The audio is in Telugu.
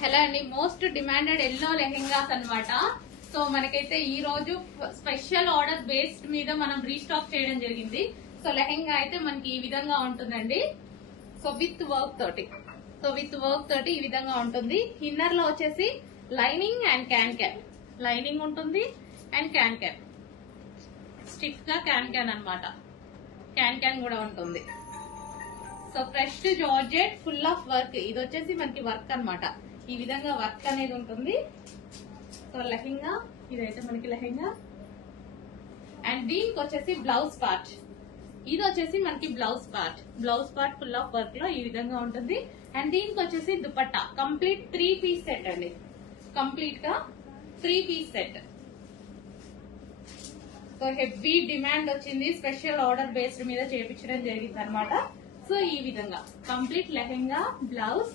హలో అండి, మోస్ట్ డిమాండెడ్ ఎల్లో లెహెంగాస్ అన్నమాట. సో మనకైతే ఈ రోజు స్పెషల్ ఆర్డర్ బేస్డ్ మీద మనం రీస్టాక్ చేయడం జరిగింది. సో లెహెంగా అయితే మనకి ఈ విధంగా ఉంటుందండి. సో విత్ వర్క్ తోటి ఈ విధంగా ఉంటుంది. ఇన్నర్ లో వచ్చేసి లైనింగ్ అండ్ క్యాన్ లైనింగ్ ఉంటుంది అండ్ క్యాన్ స్టిఫ్ గా క్యాన్ అన్నమాట. క్యాన్ కూడా ఉంటుంది. So fresh georgette full of work. ఇది వచ్చేసి మనకి వర్క్ అన్నమాట. ఈ విధంగా వర్క్ అనేది ఉంటుంది. సో లెహెంగా ఇదైతే మనకి లెహెంగా అండ్ దీనికి వచ్చేసి బ్లౌజ్ పార్ట్. ఇది వచ్చేసి మనకి blouse part full of work లో ఈ విధంగా ఉంటుంది. అండ్ దీనికి వచ్చేసి దుపట్టా కంప్లీట్ 3 పీస్ సెట్ అండి. కంప్లీట్ గా 3 piece set. So heavy demand వచ్చింది. స్పెషల్ ఆర్డర్ బేస్డ్ మీద చేపించడం జరిగింది అనమాట. సో ఈ విధంగా కంప్లీట్ లెహెంగా బ్లౌజ్